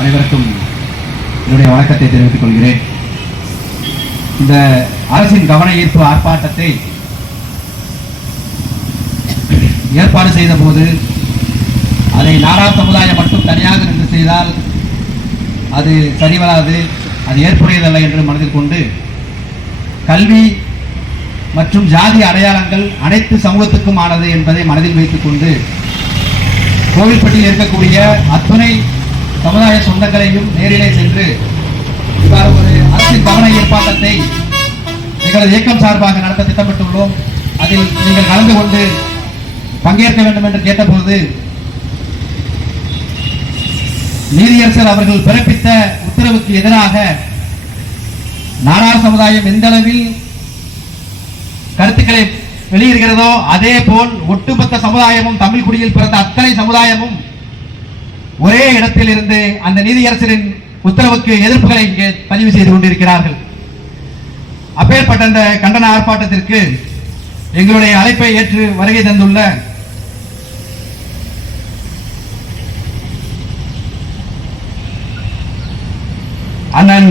அனைவருக்கும் என்னுடைய வணக்கத்தை தெரிவித்துக் கொள்கிறேன். இந்த அரசின் கவன ஈர்ப்பு ஆர்ப்பாட்டத்தை ஏற்பாடு செய்த போது அதை நாடா சமுதாயம் மட்டும் தனியாக நின்று செய்தால் அது சரிவராது அது ஏற்புடையதல்ல என்று மனதில் கொண்டு கல்வி மற்றும் ஜாதி அடையாளங்கள் அனைத்து சமூகத்துக்கும் ஆனது என்பதை மனதில் வைத்துக் கொண்டு கோவில்பட்டியில் இருக்கக்கூடிய அத்துணை சமுதாய சொந்தங்களையும் நேரிலே சென்று இவ்வாறு ஒரு அரசின் கவன ஏற்பாட்டத்தை எங்களது இயக்கம் சார்பாக நடத்த திட்டமிட்டுள்ளோம். அதில் நீங்கள் கலந்து கொண்டு பங்கேற்க வேண்டும் என்று கேட்டபோது நீதியரசர் அவர்கள் பிறப்பித்த உத்தரவுக்கு எதிராக நாடார் சமுதாயம் எந்த அளவில் கருத்துக்களை வெளியிடுகிறதோ அதே போல் ஒட்டுமொத்த சமுதாயமும் தமிழ் குடியில் பிறந்த அத்தனை சமுதாயமும் ஒரே இடத்தில் இருந்து அந்த நீதியரசரின் உத்தரவுக்கு எதிர்ப்புகளை இங்கே பதிவு செய்து கொண்டிருக்கிறார்கள். அப்பேற்பட்ட அந்த கண்டன ஆர்ப்பாட்டத்திற்கு எங்களுடைய அழைப்பை ஏற்று வருகை தந்துள்ள அண்ணன்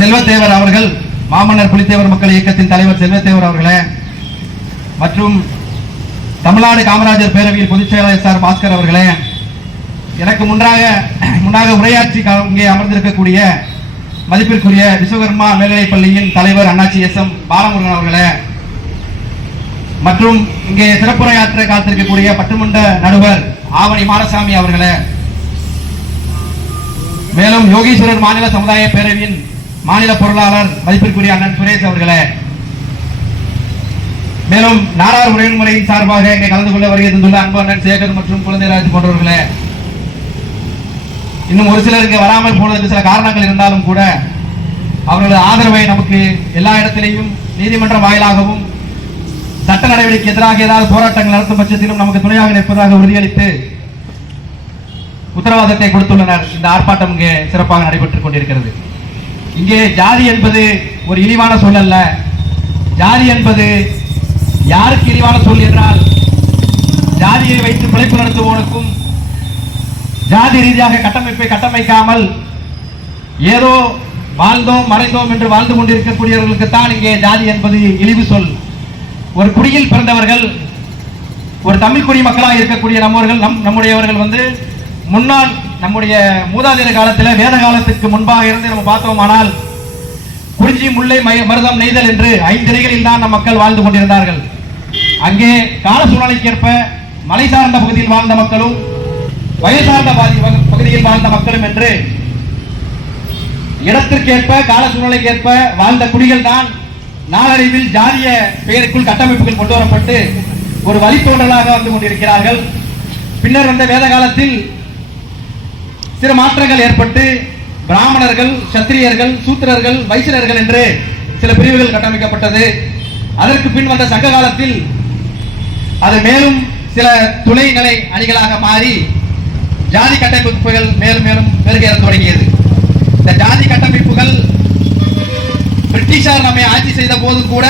செல்வத்தேவர் அவர்கள் மாமன்னர் புலித்தேவர் மக்கள் இயக்கத்தின் தலைவர் செல்வத்தேவர் அவர்களே மற்றும் தமிழ்நாடு காமராஜர் பேரவையில் பொதுச் செயலாளர் சார் பாஸ்கர் அவர்களே எனக்கு முன்னாக முன்னாக உரையாற்றி க- இங்கே அமர்ந்திருக்கக்கூடிய மதிப்பிற்குரிய விஸ்வகர்மா மேல்நிலைப் பள்ளியின் தலைவர் அண்ணாச்சி எஸ் எம் பாலமுருகன் அவர்களே மற்றும் இங்கே சிறப்புரையாற்ற காத்திருக்கக்கூடிய பட்டுமன்ற நடுவர் ஆவணி மாரசாமி அவர்களே மேலும் யோகீஸ்வரர் மாநில சமுதாய பேரவையின் மாநில பொருளாளர் மதிப்பிற்குரிய அண்ணன் சுரேஷ் அவர்களே மேலும் நாடார் உறவுமுறையின் சார்பாக இங்கே கலந்து கொள்ள வருகை தந்துள்ள அன்பு அண்ணன் சேகர் மற்றும் குழந்தைராஜ் போன்றவர்களே. இன்னும் ஒரு சிலர் இங்கே வராமல் போனதற்கு சில காரணங்கள் இருந்தாலும் கூட அவர்களது ஆதரவை நமக்கு எல்லா இடத்திலையும் நீதிமன்றம் வாயிலாகவும் சட்ட நடவடிக்கை எதிராக ஏதாவது போராட்டங்கள் நடத்தும் பட்சத்திலும் நமக்கு துணையாக நிற்பதாக உறுதியளித்து உத்தரவாதத்தை கொடுத்துள்ளனர். இந்த ஆர்ப்பாட்டம் இங்கே சிறப்பாக நடைபெற்றுக் கொண்டிருக்கிறது. இங்கே ஜாதி என்பது ஒரு இழிவான சொல்லல்ல. ஜாதி என்பது யாருக்கு இழிவான சொல் என்றால் ஜாதியை வைத்து பிழைப்பு நடத்துவோனுக்கும் ஜாதி ரீதியாக கட்டமைப்பை கட்டமைக்காமல் ஏதோ வாழ்ந்தோம் மறைந்தோம் என்று வாழ்ந்து கொண்டிருக்கக்கூடியவர்களுக்கு தான் இங்கே ஜாதி என்பது இழிவு சொல். ஒரு குடியில் பிறந்தவர்கள் ஒரு தமிழ் குடி மக்களாக இருக்கக்கூடிய நம்மவர்கள் நம் நம்முடையவர்கள் வந்து முன்னாள் நம்முடைய மூதாதையர் காலத்தில் வேத காலத்துக்கு முன்பாக இருந்து நம்ம பார்த்தோமானால் குறிஞ்சி முல்லை மய- மருதம் நெய்தல் என்று ஐந்து நிலைகளில் தான் நம் மக்கள் வாழ்ந்து கொண்டிருந்தார்கள். அங்கே கால சூழ்நிலைக்கேற்ப மலை சார்ந்த பகுதியில் வாழ்ந்த மக்களும் வயல் சார்ந்த பகுதியில் வாழ்ந்த மக்களும் என்று இடத்திற்கேற்ப கால சூழ்நிலைக்கேற்ப வாழ்ந்த குடிகள் தான் நாளடைவில் ஜாதிய பெயருக்குள் கட்டமைப்புகள் கொண்டு வரப்பட்டு ஒரு வழித்தோன்றலாக வந்து கொண்டிருக்கிறார்கள். பின்னர் வந்த வேத காலத்தில் சில மாற்றங்கள் ஏற்பட்டு பிராமணர்கள் சத்திரியர்கள் சூத்திரர்கள் வைசிரர்கள் என்று சில பிரிவுகள் கட்டமைக்கப்பட்டது. அதற்கு பின் வந்த சங்க காலத்தில் அது மேலும் சில துணைநிலை அணிகளாக மாறி ஜாதி கட்டமைப்புகள் மேலும் மேலும் பெருகேற தொடங்கியது. இந்த ஜாதி கட்டமைப்புகள் பிரிட்டிஷார் நம்மை ஆட்சி செய்த போது கூட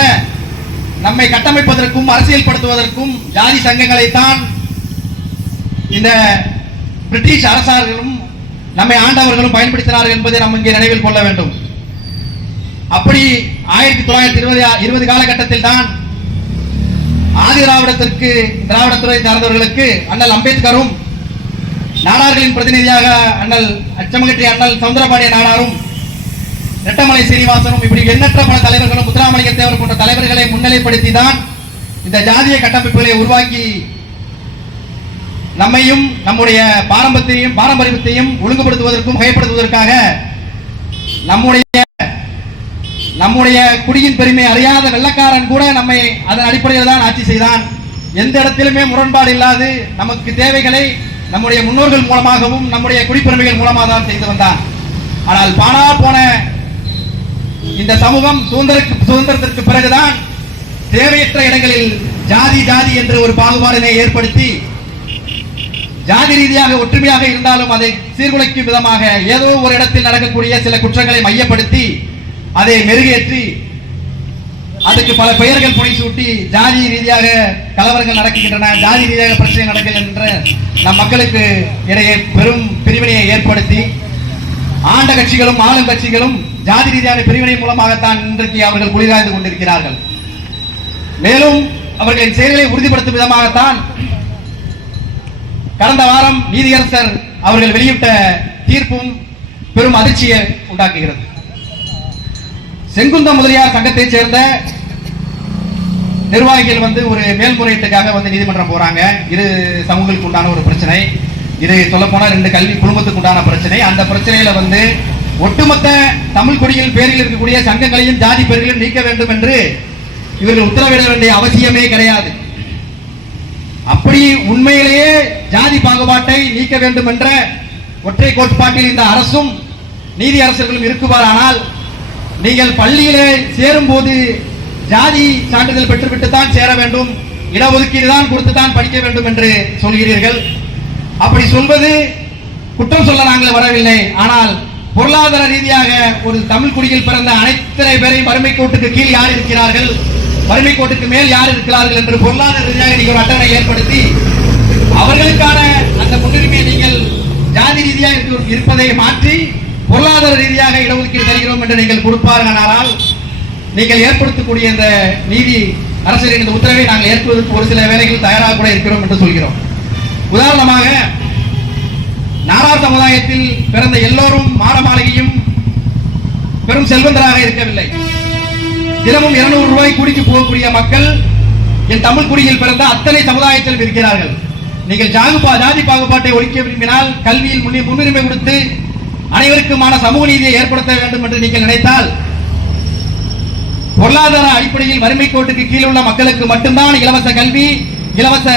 நம்மை கட்டமைப்பதற்கும் அரசியல்படுத்துவதற்கும் ஜாதி சங்கங்களைத்தான் இந்த பிரிட்டிஷ் அரசார்களும் நம்மை ஆண்டவர்களும் பயன்படுத்தினார்கள் என்பதை நம்ம இங்கே நினைவில் கொள்ள வேண்டும். அப்படி ஆயிரத்தி தொள்ளாயிரத்தி இருபது இருபது காலகட்டத்தில் தான் ஆதி திராவிடத்திற்கு திராவிடத்துறை சார்ந்தவர்களுக்கு அண்ணல் அம்பேத்கரும் நாடார்களின் பிரதிநிதியாக அண்ணல் அச்சமகற்றி அண்ணல் சவுந்தரபாண்டிய நாடாரும் ரெட்டமலை சீனிவாசனும் இப்படி எண்ணற்ற பல தலைவர்களும் முத்துராமலிங்க தேவர் போன்ற தலைவர்களை முன்னிலைப்படுத்தி தான் இந்த ஜாதிய கட்டமைப்புகளை உருவாக்கி நம்மையும் நம்முடைய பாரம்பரியத்தையும் பாரம்பரியத்தையும் ஒழுங்குபடுத்துவதற்கும் கைப்படுத்துவதற்காக நம்முடைய நம்முடைய குடியின் பெருமை அறியாத வெள்ளக்காரன் கூட நம்மை அதன் அடிப்படையில் தான் ஆட்சி செய்தான். எந்த இடத்திலுமே முரண்பாடு இல்லாது நமக்கு தேவைகளை நம்முடைய முன்னோர்கள் மூலமாகவும் நம்முடைய குடிப்பெருமைகள் மூலமாக தான் செய்து வந்தான். ஆனால் பானா போன இந்த சமூகம் சுதந்திரக்கு சுதந்திரத்திற்கு பிறகுதான் தேவையற்ற இடங்களில் ஜாதி ஜாதி என்று ஒரு பாகுபாடினை ஏற்படுத்தி ஜாதி ரீதியாக ஒற்றுமையாக இருந்தாலும் அதை சீர்குலைக்கும் விதமாக ஏதோ ஒரு இடத்தில் நடக்கக்கூடிய சில குற்றங்களை மையப்படுத்தி அதை மெருகேற்றி அதுக்கு பல பெயர்கள் புனை சூட்டி ஜாதி ரீதியாக கலவரங்கள் நடக்கின்றன ஜாதி ரீதியாக பிரச்சனை நடக்கின்றன நம் மக்களுக்கு இடையே பெரும் ஆண்ட கட்சிகளும் ஆளும் கட்சிகளும் ஜாதி ரீதியான பிரிவினை மூலமாகத்தான் இன்றைக்கு அவர்கள் குளிராய்ந்து கொண்டிருக்கிறார்கள். மேலும் அவர்களின் செயல்களை உறுதிப்படுத்தும் விதமாகத்தான் கடந்த வாரம் நீதியரசர் அவர்கள் வெளியிட்ட தீர்ப்பும் பெரும் அதிர்ச்சியை உண்டாக்குகிறது. செங்குந்த முதலியார் சங்கத்தைச் சேர்ந்த நிர்வாகிகள் வந்து ஒரு மேல்முறையீட்டுக்காக வந்து நீதிமன்றம் போறாங்க. இரு சமூகங்களுக்கு உண்டான ஒரு பிரச்சனை. இது சொல்ல போனா ரெண்டு கல்வி குடும்பத்துக்கு உண்டான பிரச்சனை. அந்த பிரச்சனையில வந்து ஒட்டுமொத்த தமிழ் குடியில் பேரில் இருக்கக்கூடிய சங்கங்களையும் ஜாதி பேர்களையும் நீக்க வேண்டும் என்று இவர்கள் உத்தரவிட வேண்டிய அவசியமே கிடையாது. அப்படி உண்மையிலேயே ஜாதி பாகுபாட்டை நீக்க வேண்டும் என்ற ஒற்றை கோட்பாட்டில் இந்த அரசும் நீதி அரசர்களும் இருக்குவார் ஆனால் நீங்கள் பள்ளியிலே சேரும் போது ஜாதி சான்றிதழ் பெற்றுவிட்டு தான் சேர வேண்டும் இடஒதுக்கீடு தான் கொடுத்து தான் படிக்க வேண்டும் என்று சொல்கிறீர்கள். அப்படி சொல்வது குற்றம் சொல்ல நாங்கள் வரவில்லை. ஆனால் பொருளாதார ரீதியாக ஒரு தமிழ் குடியில் பிறந்த அனைத்தனை பேரையும் வறுமை கோட்டுக்கு கீழ் யார் இருக்கிறார்கள்? வறுமை கோட்டுக்கு மேல் யார் இருக்கிறார்கள் என்று பொருளாதார ரீதியாக நீங்கள் ஒரு அட்டவணை ஏற்படுத்தி அவர்களுக்கான அந்த முன்னுரிமையை நீங்கள் ஜாதி ரீதியாக இருப்பதை மாற்றி பொருளாதார ரீதியாக இடஒதுக்கீடு தருகிறோம் என்று நீங்கள் கொடுப்பார்களானால் நீங்கள் ஏற்படுத்தக்கூடிய இந்த நீதி அரசியலின் இந்த உத்தரவை நாங்கள் ஏற்பதற்கு ஒரு சில வேலைகள் தயாராக கூட இருக்கிறோம் என்று சொல்கிறோம். உதாரணமாக நாடார் சமுதாயத்தில் பிறந்த எல்லோரும் மாடமாளிகையும் பெரும் செல்வந்தராக இருக்கவில்லை. தினமும் இருநூறு ரூபாய் குடிக்கு போகக்கூடிய மக்கள் என் தமிழ் குடியில் பிறந்த அத்தனை சமுதாயத்திலும் இருக்கிறார்கள். நீங்கள் ஜாகுபா ஜாதி பாகுபாட்டை ஒழிக்க விரும்பினால் கல்வியில் முன்னுரிமை கொடுத்து அனைவருக்குமான சமூக நீதியை ஏற்படுத்த வேண்டும் என்று நீங்கள் நினைத்தால் பொருளாதார அடிப்படையில் வறுமை கோட்டுக்கு கீழ் உள்ள மக்களுக்கு மட்டும்தான் இலவச கல்வி இலவச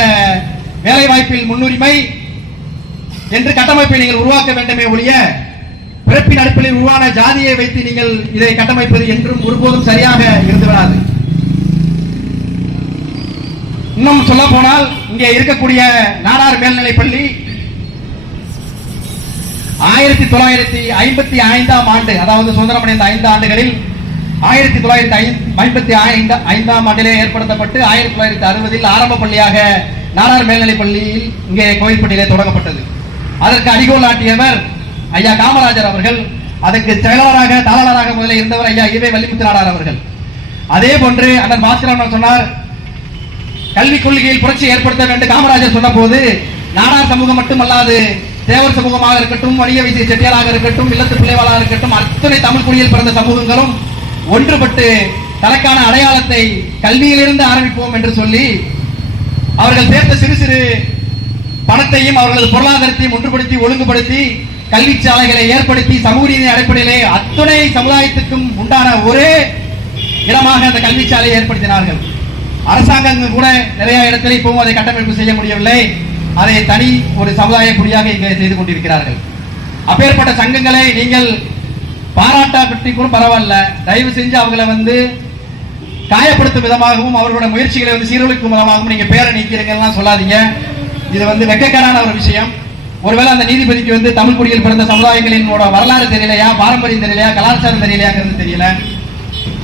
வேலை வாய்ப்பில் முன்னுரிமை என்று கட்டமைப்பை நீங்கள் உருவாக்க வேண்டுமே ஒழிய பிறப்பின் அடிப்படையில் உருவான ஜாதியை வைத்து நீங்கள் இதை கட்டமைப்பது என்றும் ஒருபோதும் சரியாக இருந்துவிடாது. இன்னும் சொல்ல போனால் இங்கே இருக்கக்கூடிய நாடார் மேல்நிலைப்பள்ளி பள்ளி ஆயிரத்தி தொள்ளாயிரத்தி ஐம்பத்தி ஐந்தாம் ஆண்டு அதாவது சுதந்திரம் அடைந்த ஐந்து ஆண்டுகளில் ஆயிரத்தி தொள்ளாயிரத்தி ஐம்பத்தி ஐந்து ஐந்தாம் ஆண்டிலே ஏற்படுத்தப்பட்டு ஆயிரத்தி தொள்ளாயிரத்தி அறுபதில் ஆரம்ப பள்ளியாக நாடார் மேல்நிலைப் பள்ளியில் இங்கே கோயில்பட்டியிலே தொடங்கப்பட்டது. அதற்கு அடிகோல் ஆட்டியவர் ஐயா காமராஜர் அவர்கள் அதற்கு செயலாளராக தாளராக முதலில் இருந்தவர் ஐயா இவை வள்ளிமுத்து நாடார் அவர்கள். அதே போன்று அண்ணன் பாஸ்கரன் சொன்னார் கல்விக் கொள்கையில் புரட்சி ஏற்படுத்த வேண்டும் காமராஜர் சொன்னபோது நாடார் சமூகம் மட்டுமல்லாது தேவர் சமூகமாக இருக்கட்டும் வணிக வைத்திய செட்டியாராக இருக்கட்டும் இல்லத்து பிள்ளைவாளாக இருக்கட்டும் அத்தனை தமிழ் குடியில் பிறந்த சமூகங்களும் ஒன்றுபட்டு தனக்கான அடையாளத்தை கல்வியிலிருந்து ஆரம்பிப்போம் என்று சொல்லி அவர்கள் சேர்த்த சிறு சிறு பணத்தையும் அவர்களது பொருளாதாரத்தையும் ஒன்றுபடுத்தி ஒழுங்குபடுத்தி கல்வி சாலைகளை ஏற்படுத்தி சமூக நீதி அடிப்படையிலே அத்துணை சமுதாயத்துக்கும் உண்டான ஒரே இடமாக அந்த கல்வி சாலையை ஏற்படுத்தினார்கள். அரசாங்கங்கள் கூட நிறைய இடத்துல இப்பவும் அதை கட்டமைப்பு செய்ய முடியவில்லை. அதை தனி ஒரு சமுதாய குடியாக இங்கே செய்து கொண்டிருக்கிறார்கள். அப்பேற்பட்ட சங்கங்களை நீங்கள் பாராட்டாட்டி கூட பரவாயில்ல. தயவு செஞ்சு அவங்கள வந்து காயப்படுத்தும் விதமாகவும் அவர்களோட முயற்சிகளை வந்து சீரழிக்கும் விதமாகவும் நீங்க பேரை நீக்கிறீங்கலாம் சொல்லாதீங்க. இது வந்து வெட்கக்கேடான ஒரு விஷயம். ஒருவேளை அந்த நீதிபதிக்கு வந்து தமிழ் குடியில் பிறந்த சமுதாயங்களினோட வரலாறு தெரியலையா பாரம்பரியம் தெரியலையா கலாச்சாரம் தெரியலையாங்கிறது தெரியல.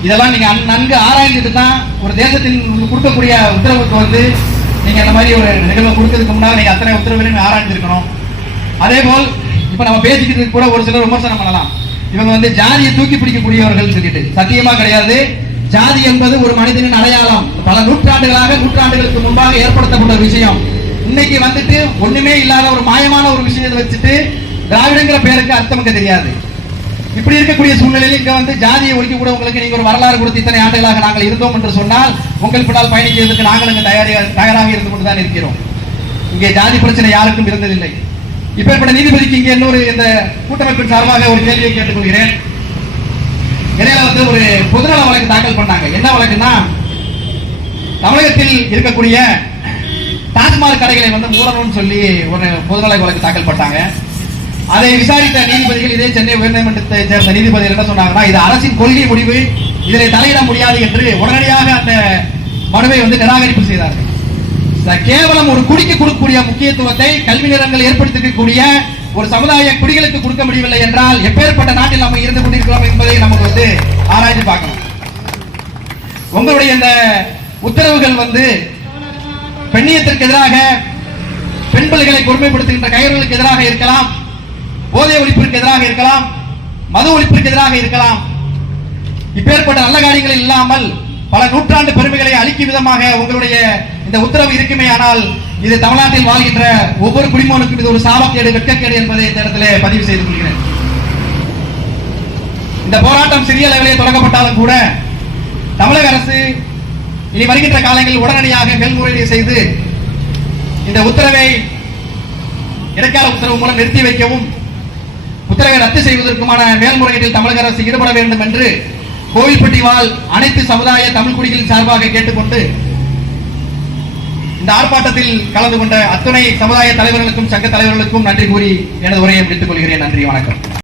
இதெல்லாம் நீங்க நன்கு ஆராய்ந்துட்டு தான் ஒரு தேசத்தின் கொடுக்கக்கூடிய உத்தரவுக்கு வந்து நீங்க அந்த மாதிரி ஒரு நிகழ்வை கொடுக்கறதுக்கு முன்னால் நீங்க அத்தனை உத்தரவுகளையும் ஆராய்ஞ்சிருக்கணும் அதே போல் இப்ப நம்ம பேசிக்கிறதுக்கு கூட ஒரு சிலர் விமர்சனம் பண்ணலாம். இவங்க வந்து ஜாதியை தூக்கி பிடிக்கக்கூடியவர்கள் சொல்லிட்டு. சத்தியமா கிடையாது. ஜாதி என்பது ஒரு மனிதனின் அடையாளம். பல நூற்றாண்டுகளாக நூற்றாண்டுகளுக்கு முன்பாக ஏற்படுத்தப்பட்ட விஷயம். இன்னைக்கு வந்துட்டு ஒண்ணுமே இல்லாத ஒரு மாயமான ஒரு விஷயத்தை வச்சுட்டு திராவிடங்கிற பேருக்கு அர்த்தம் தெரியாது. இப்படி இருக்கக்கூடிய சூழ்நிலையில் இங்க வந்து ஜாதியை ஒழிக்க கூட உங்களுக்கு நீங்க ஒரு வரலாறு கொடுத்து இத்தனை ஆண்டுகளாக நாங்கள் இருந்தோம் என்று சொன்னால் உங்கள் பின்னால் பயணிக்கிறதுக்கு நாங்கள் இங்கு தயாரியாக தயாராக இருந்து கொண்டு தான் இருக்கிறோம். இங்கே ஜாதி பிரச்சனை யாருக்கும் இருந்ததில்லை. இப்பேற்பட்ட நீதிபதிக்கு இங்கே இன்னொரு இந்த கூட்டமைப்பின் சார்பாக ஒரு கேள்வியை கேட்டுக்கொள்கிறேன். இடையில வந்து ஒரு பொதுநல வழக்கு தாக்கல் பண்ணாங்க. என்ன வழக்குன்னா தமிழகத்தில் இருக்கக்கூடிய டாஸ்மாக் கடைகளை வந்து மூடணும்னு சொல்லி ஒரு பொதுநல வழக்கு தாக்கல் பண்ணாங்க அதை விசாரித்த நீதிபதிகள் இதே சென்னை உயர்நீதிமன்றத்தை சேர்ந்த நீதிபதிகள் என்ன சொன்னாங்கன்னா இது அரசின் கொள்கை முடிவு இதில் தலையிட முடியாது என்று உடனடியாக அந்த மனுவை வந்து நிராகரிப்பு செய்தார்கள். கேவலம் ஒரு குடிக்கு கொடுக்கக்கூடிய முக்கியத்துவத்தை கல்வி நிறங்கள் ஏற்படுத்திக்கக்கூடிய ஒரு சமுதாய குடிகளுக்கு கொடுக்க முடியவில்லை என்றால் எப்பேற்பட்ட நாட்டில் நம்ம இருந்து கொண்டிருக்கிறோம் என்பதை நமக்கு வந்து ஆராய்ந்து பார்க்கணும். உங்களுடைய இந்த உத்தரவுகள் வந்து பெண்ணியத்திற்கு எதிராக பெண் பிள்ளைகளை கொடுமைப்படுத்துகின்ற கையர்களுக்கு எதிராக இருக்கலாம். போதை ஒழிப்பிற்கு எதிராக இருக்கலாம் மது ஒழிப்பிற்கு எதிராக இருக்கலாம். இப்பேற்பட்ட நல்ல காரியங்கள் இல்லாமல் பல நூற்றாண்டு பெருமைகளை அளிக்கும் விதமாக உங்களுடைய இந்த உத்தரவு இருக்குமே ஆனால் இது தமிழ்நாட்டில் வாழ்கின்ற ஒவ்வொரு குடிமகனுக்கும் இது ஒரு சாபக்கேடு வெட்கக்கேடு என்பதை இந்த இடத்துல பதிவு செய்து கொள்கிறேன். இந்த போராட்டம் சிறிய அளவிலே தொடங்கப்பட்டாலும் கூட தமிழக அரசு இனி வருகின்ற காலங்களில் உடனடியாக மேல்முறையீடு செய்து இந்த உத்தரவை இடைக்கால உத்தரவு மூலம் நிறுத்தி வைக்கவும் உத்தரவை ரத்து செய்வதற்குமான மேல்முறையீட்டில் தமிழக அரசு ஈடுபட வேண்டும் என்று கோவில்பட்டி வாழ் அனைத்து சமுதாய தமிழ் குடிகளின் சார்பாக கேட்டுக்கொண்டு இந்த ஆர்ப்பாட்டத்தில் கலந்து கொண்ட அத்துணை சமுதாய தலைவர்களுக்கும் சங்க தலைவர்களுக்கும் நன்றி கூறி எனது உரையை முடித்துக் கொள்கிறேன். நன்றி வணக்கம்.